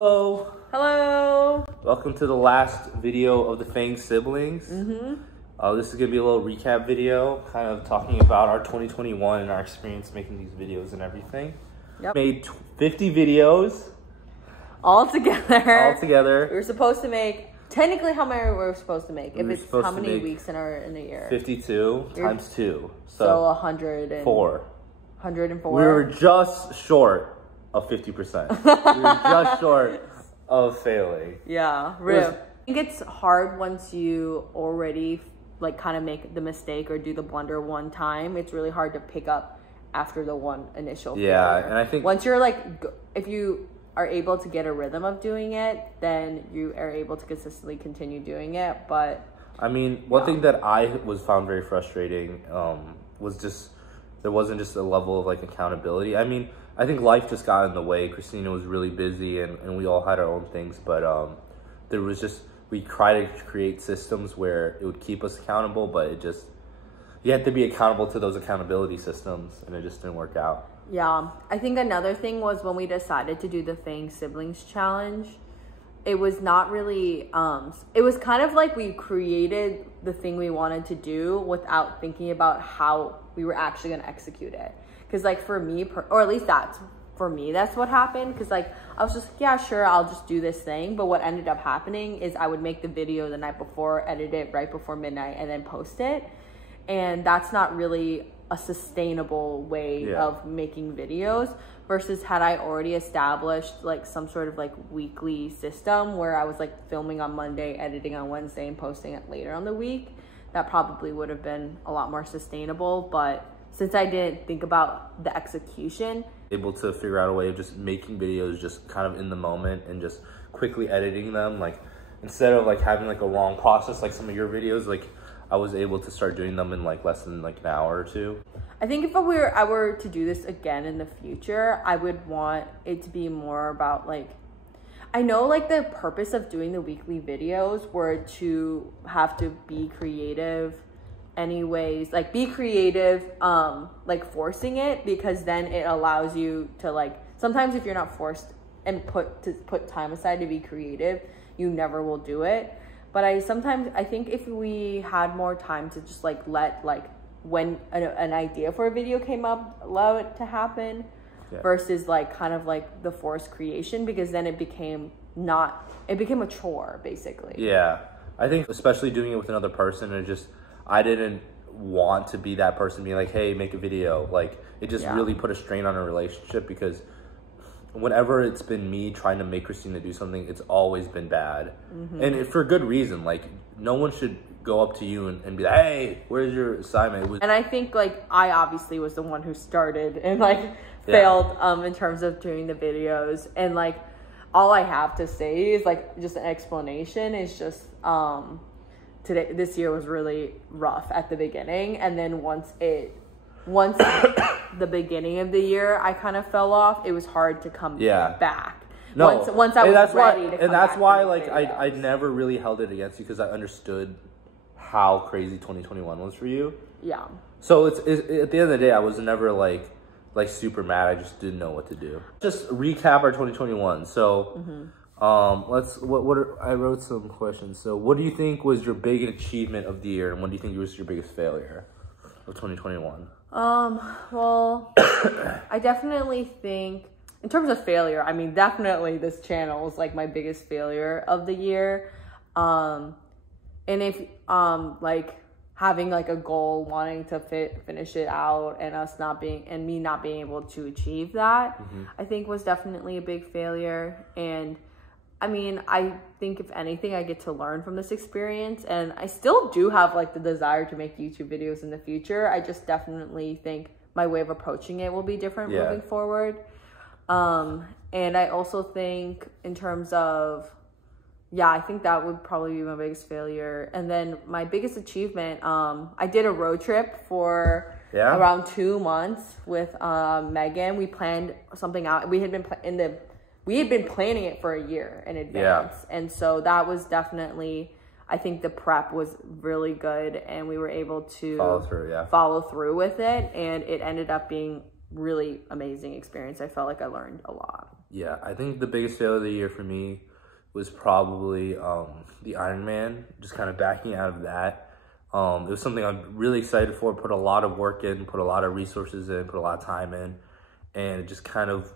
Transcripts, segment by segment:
Hello. Hello. Welcome to the last video of the Fang siblings. This is going to be a little recap video, kind of talking about our 2021 and our experience making these videos and everything. Yep. Made 50 videos. All together. We were supposed to make, technically how many were we supposed to make? If it's how many weeks in a year? 52 times 2. So 104. 104. We were just short of 50%. We were just short of failing. Yeah, I think it's hard once you already like kind of make the mistake or do the blunder one time. It's really hard to pick up after the one initial failure. And I think once you're like, if you are able to get a rhythm of doing it, then you are able to consistently continue doing it. But I mean, one thing that I found very frustrating was just there wasn't just a level of like accountability. I mean, I think life just got in the way. Christina was really busy and we all had our own things, but there was just, we tried to create systems where it would keep us accountable, but it just, you had to be accountable to those accountability systems and it just didn't work out. Yeah, I think another thing was when we decided to do the Fang Siblings Challenge, it was not really, it was kind of like we created the thing we wanted to do without thinking about how we were actually going to execute it. Because like for me, or at least that's what happened. Because like I was just, yeah, sure, I'll just do this thing. But what ended up happening is I would make the video the night before, edit it right before midnight, and then post it. And that's not really a sustainable way of making videos. Versus had I already established like some sort of like weekly system where I was like filming on Monday, editing on Wednesday, and posting it later on the week, that probably would have been a lot more sustainable. But since I didn't think about the execution, able to figure out a way of just making videos just kind of in the moment and just quickly editing them, like instead of like having like a long process like some of your videos, like I was able to start doing them in like less than like an hour or two. I think if I were to do this again in the future, I would want it to be more about like, I know like the purpose of doing the weekly videos were to have to be creative anyways, like be creative, like forcing it, because then it allows you to like, sometimes if you're not forced and put time aside to be creative, you never will do it. But I think if we had more time to just like let like when an idea for a video came up, allow it to happen versus like kind of like the forced creation, because then it became a chore basically. Yeah, I think especially doing it with another person, I didn't want to be that person being like, hey, make a video. Like it just really put a strain on a relationship, because whenever it's been me trying to make Christina do something, it's always been bad. And for good reason. Like no one should go up to you and be like, hey, where's your assignment? And I think like I obviously was the one who started and like failed in terms of doing the videos. And like all I have to say is like just an explanation is just this year was really rough at the beginning, and then once the beginning of the year I kind of fell off, it was hard to come back. No, once I was ready to come back. And that's why like I never really held it against you, because I understood how crazy 2021 was for you. Yeah. So it's at the end of the day, I was never like super mad. I just didn't know what to do. Just recap our 2021. So I wrote some questions. So what do you think was your biggest achievement of the year, and what do you think was your biggest failure of 2021? Well, I definitely think in terms of failure, I mean, definitely this channel is like my biggest failure of the year. And if, like having like a goal, wanting to finish it out, and me not being able to achieve that, I think was definitely a big failure. And I mean, I think if anything, I get to learn from this experience, and I still do have like the desire to make YouTube videos in the future. I just definitely think my way of approaching it will be different moving forward. And I also think in terms of, I think that would probably be my biggest failure. And then my biggest achievement, I did a road trip for around 2 months with Megan. We planned something out. We had been planning it for a year in advance. And so that was definitely, I think the prep was really good, and we were able to follow through with it. And it ended up being really amazing experience. I felt like I learned a lot. Yeah, I think the biggest failure of the year for me was probably the Ironman, just kind of backing out of that. It was something I'm really excited for, put a lot of work in, put a lot of resources in, put a lot of time in, and I just kind of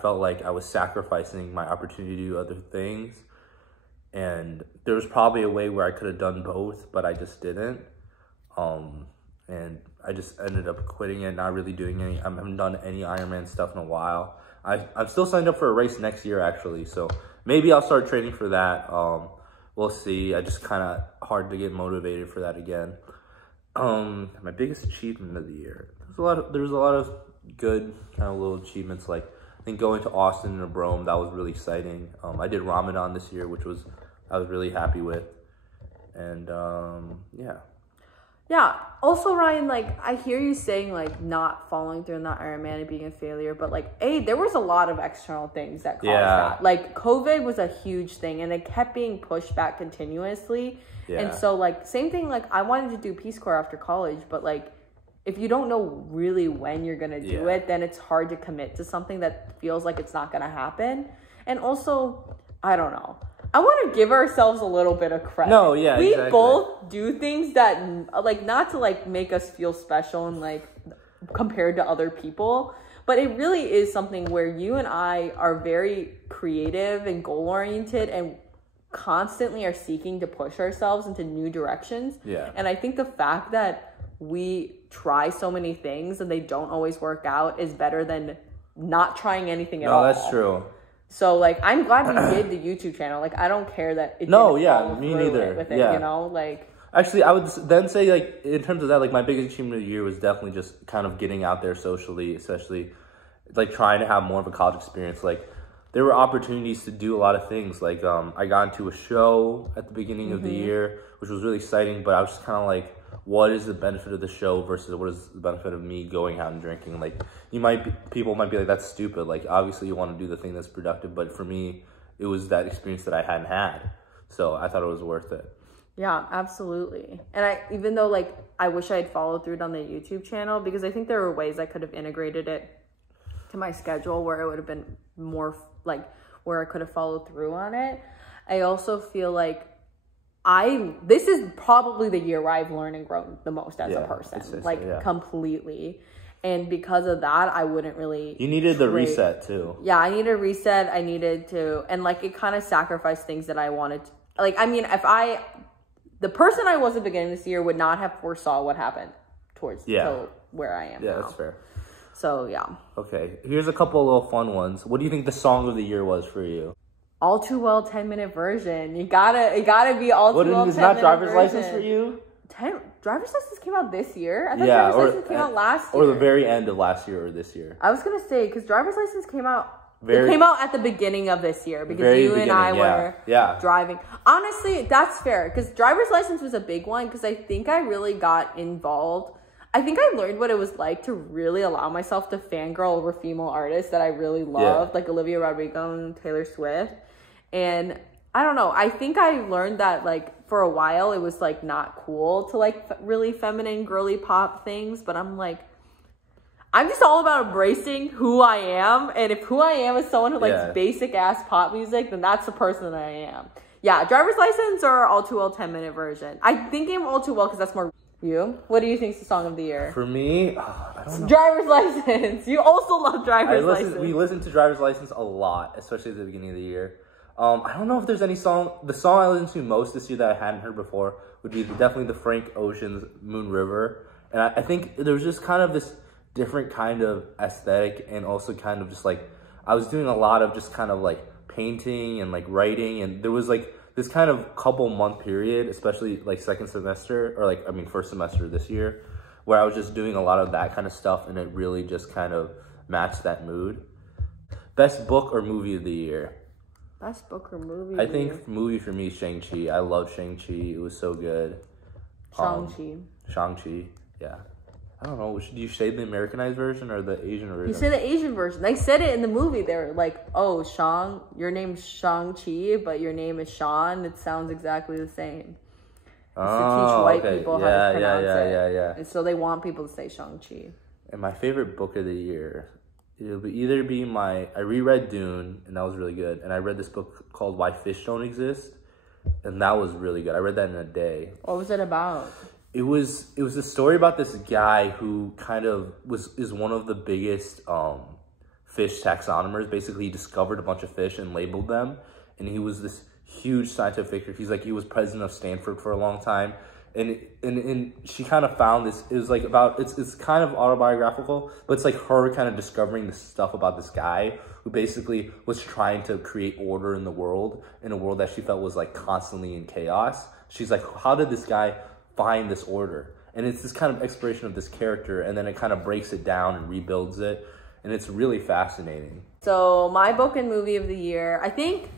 felt like I was sacrificing my opportunity to do other things. And there was probably a way where I could have done both, but I just didn't. And I just ended up quitting it, not really doing any. I haven't done any Ironman stuff in a while. I'm still signed up for a race next year, actually. So maybe I'll start training for that. We'll see. I just kind of hard to get motivated for that again. My biggest achievement of the year. There's a lot of good kind of little achievements. Like I think going to Austin and Rome, that was really exciting. I did Ramadan this year, which I was really happy with. And yeah. Yeah. Also, Ryan, like, I hear you saying, like, not following through in that Ironman and being a failure, but, like, there was a lot of external things that caused that. Like, COVID was a huge thing, and it kept being pushed back continuously. Yeah. And so, like, same thing, like, I wanted to do Peace Corps after college, but, like, if you don't know really when you're going to do it, then it's hard to commit to something that feels like it's not going to happen. And also, I don't know. I want to give ourselves a little bit of credit. No, yeah, we exactly. both do things that, like, not to, like, make us feel special and, like, compared to other people, but it really is something where you and I are very creative and goal-oriented and constantly are seeking to push ourselves into new directions. Yeah. And I think the fact that we try so many things and they don't always work out is better than not trying anything at all. No, that's true. So, like, I'm glad we did the YouTube channel. Like, I don't care that it no, didn't yeah, follow me through neither. With it, yeah. You know, like. Actually, I would then say, like, in terms of that, like, my biggest achievement of the year was definitely just kind of getting out there socially, especially, like, trying to have more of a college experience. Like, there were opportunities to do a lot of things. Like, I got into a show at the beginning of the year, which was really exciting, but I was just kind of like, what is the benefit of the show versus what is the benefit of me going out and drinking? Like, people might be like, that's stupid. Like, obviously you want to do the thing that's productive, but for me, it was that experience that I hadn't had. So I thought it was worth it. Yeah, absolutely. And even though, like, I wish I had followed through on the YouTube channel, because I think there were ways I could have integrated it to my schedule where it would have been more, like, where I could have followed through on it. I also feel like this is probably the year where I've learned and grown the most as a person, completely. And because of that, I wouldn't really. You needed the reset too. Yeah, I needed a reset. I needed to, and like it kind of sacrificed things that I wanted to. Like, I mean, the person I was at the beginning of this year would not have foresaw what happened to where I am. Yeah, now. That's fair. So yeah. Okay, here's a couple of little fun ones. What do you think the song of the year was for you? All Too Well 10-minute version. It gotta be All Too Well 10-minute version. It's not Driver's License for you? Driver's License came out this year? I thought Driver's License came out last year. Or the very end of last year or this year. I was gonna say, because Driver's License came out at the beginning of this year, because you and I were driving. Honestly, that's fair, because Driver's License was a big one, because I think I really got involved. I think I learned what it was like to really allow myself to fangirl over female artists that I really loved, like Olivia Rodrigo and Taylor Swift. And I don't know, I think I learned that, like, for a while it was, like, not cool to, like, really feminine girly pop things, but I'm like, I'm just all about embracing who I am, and if who I am is someone who likes basic ass pop music, then that's the person that I am. Yeah, Driver's License or All Too Well 10-minute version. I think I'm All Too Well because that's more you. What do you think is the song of the year? For me, I don't know. Driver's License. You also love Driver's License. We listened to Driver's License a lot, especially at the beginning of the year. I don't know if there's any song. The song I listened to most this year that I hadn't heard before would be definitely the Frank Ocean's Moon River. And I think there was just kind of this different kind of aesthetic, and also kind of just like, I was doing a lot of just kind of like painting and like writing, and there was like this kind of couple month period, especially like first semester this year, where I was just doing a lot of that kind of stuff, and it really just kind of matched that mood. Best book or movie of the year? Best book or movie? I think movie for me is Shang-Chi. I love Shang-Chi. It was so good. Shang-Chi, yeah. I don't know. Do you say the Americanized version or the Asian version? You say the Asian version. They said it in the movie. They were like, oh, your name's Shang-Chi, but your name is Sean. It sounds exactly the same. It's to teach white people how to pronounce it. Yeah. And so they want people to say Shang-Chi. And my favorite book of the year it'll be either be I reread Dune, and that was really good. And I read this book called Why Fish Don't Exist, and that was really good. I read that in a day. What was it about? It was a story about this guy who kind of is one of the biggest fish taxonomers. Basically, he discovered a bunch of fish and labeled them, and he was this huge scientific figure. He was president of Stanford for a long time, and she kind of found this. It was like about it's kind of autobiographical, but it's like her kind of discovering this stuff about this guy who basically was trying to create order in the world, in a world that she felt was like constantly in chaos. She's like, how did this guy find this order? And it's this kind of exploration of this character, and then it kind of breaks it down and rebuilds it, and it's really fascinating. So my book and movie of the year, I think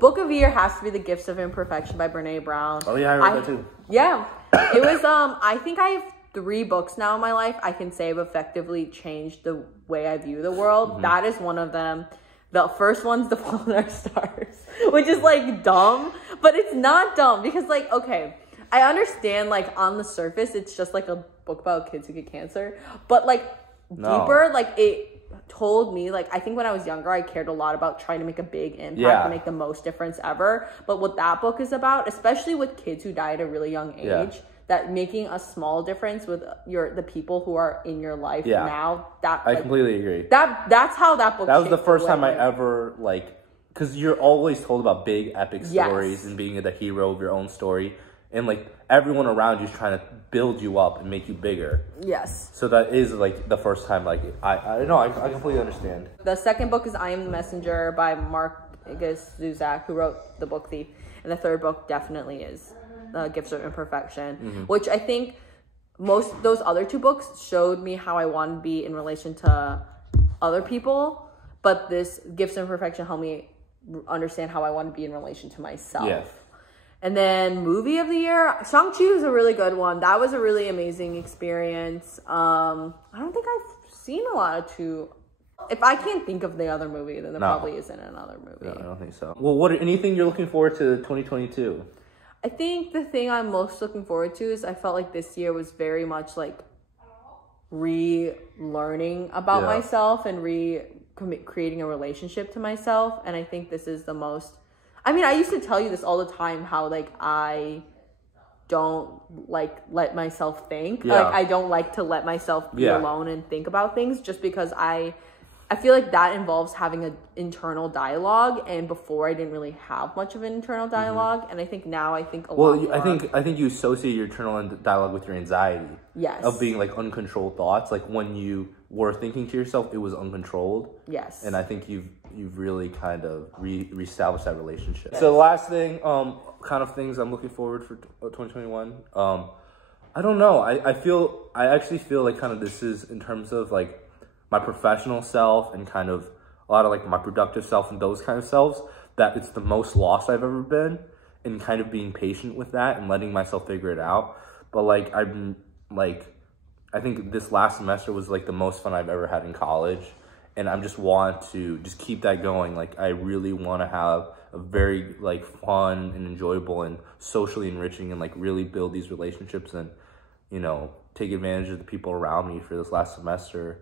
book of the year has to be The Gifts of Imperfection by Brene Brown. Oh yeah, I read that too. Yeah, it was I think I have 3 books now in my life I can say have effectively changed the way I view the world. That is one of them. The first one's The Fault in Our Stars, which is like dumb, but it's not dumb because like, okay, I understand, like, on the surface, it's just, like, a book about kids who get cancer. But, like, deeper, like, it told me, like, I think when I was younger, I cared a lot about trying to make a big impact and make the most difference ever. But what that book is about, especially with kids who die at a really young age, that making a small difference with the people who are in your life now, that, I completely agree. That's how that book That was the first time I ever, like, because you're always told about big, epic stories and being the hero of your own story. And, like, everyone around you is trying to build you up and make you bigger. Yes. So that is, like, the first time, like, I know, I completely understand. The second book is I Am the Messenger by Marcus Zuzak, who wrote The Book Thief. And the third book definitely is Gifts of Imperfection, which I think those other 2 books showed me how I want to be in relation to other people. But this Gifts of Imperfection helped me understand how I want to be in relation to myself. Yeah. And then movie of the year, Shang-Chi was a really good one. That was a really amazing experience. I don't think I've seen a lot of 2. If I can't think of the other movie, then there probably isn't another movie. No, I don't think so. Well, anything you're looking forward to 2022? I think the thing I'm most looking forward to is I felt like this year was very much like relearning about myself and creating a relationship to myself. And I think this is the most... I mean, I used to tell you this all the time, how, like, I don't, like, let myself think. Like, I don't like to let myself be alone and think about things just because I feel like that involves having an internal dialogue. And before, I didn't really have much of an internal dialogue. And I think now I think a lot more. I think you associate your internal dialogue with your anxiety. Yes. Of being, like, uncontrolled thoughts. Like, when you were thinking to yourself, it was uncontrolled. Yes. And I think you've really kind of reestablished that relationship. So the last thing, kind of things I'm looking forward for 2021. I don't know. I actually feel like kind of this is in terms of like my professional self and kind of a lot of like my productive self and those kind of selves, that it's the most lost I've ever been, and kind of being patient with that and letting myself figure it out. But like I think this last semester was like the most fun I've ever had in college. And I just want to just keep that going. Like, I really want to have a very, like, fun and enjoyable and socially enriching and, like, really build these relationships and, you know, take advantage of the people around me for this last semester.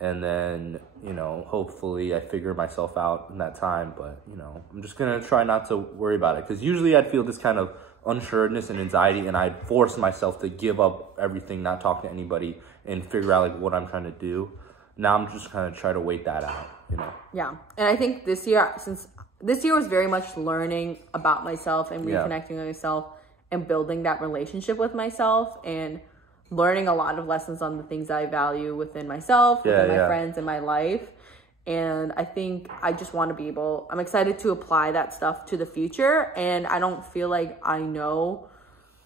And then, you know, hopefully I figure myself out in that time. But, you know, I'm just going to try not to worry about it. Because usually I'd feel this kind of unsureness and anxiety, and I'd force myself to give up everything, not talk to anybody, and figure out, like, what I'm trying to do. Now I'm just kind of try to wait that out, you know? Yeah. And I think this year, since this year was very much learning about myself and reconnecting with myself and building that relationship with myself and learning a lot of lessons on the things I value within myself, within my friends, and my life. And I think I just want to be able, I'm excited to apply that stuff to the future. And I don't feel like I know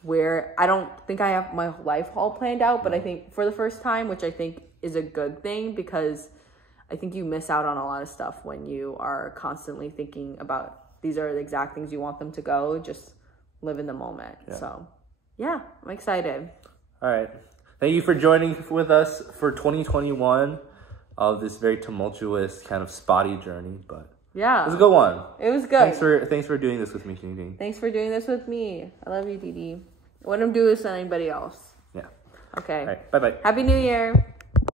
I don't think I have my life all planned out, but I think for the first time, which I think is a good thing, because I think you miss out on a lot of stuff when you are constantly thinking about these are the exact things you want them to go. Just live in the moment. So yeah, I'm excited. All right. Thank you for joining with us for 2021 of this very tumultuous kind of spotty journey, but it was a good one. It was good. Thanks for doing this with me, King Ding. Thanks for doing this with me. I love you, Didi. I wouldn't do this to anybody else. Yeah. Okay. All right. Bye-bye. Happy New Year.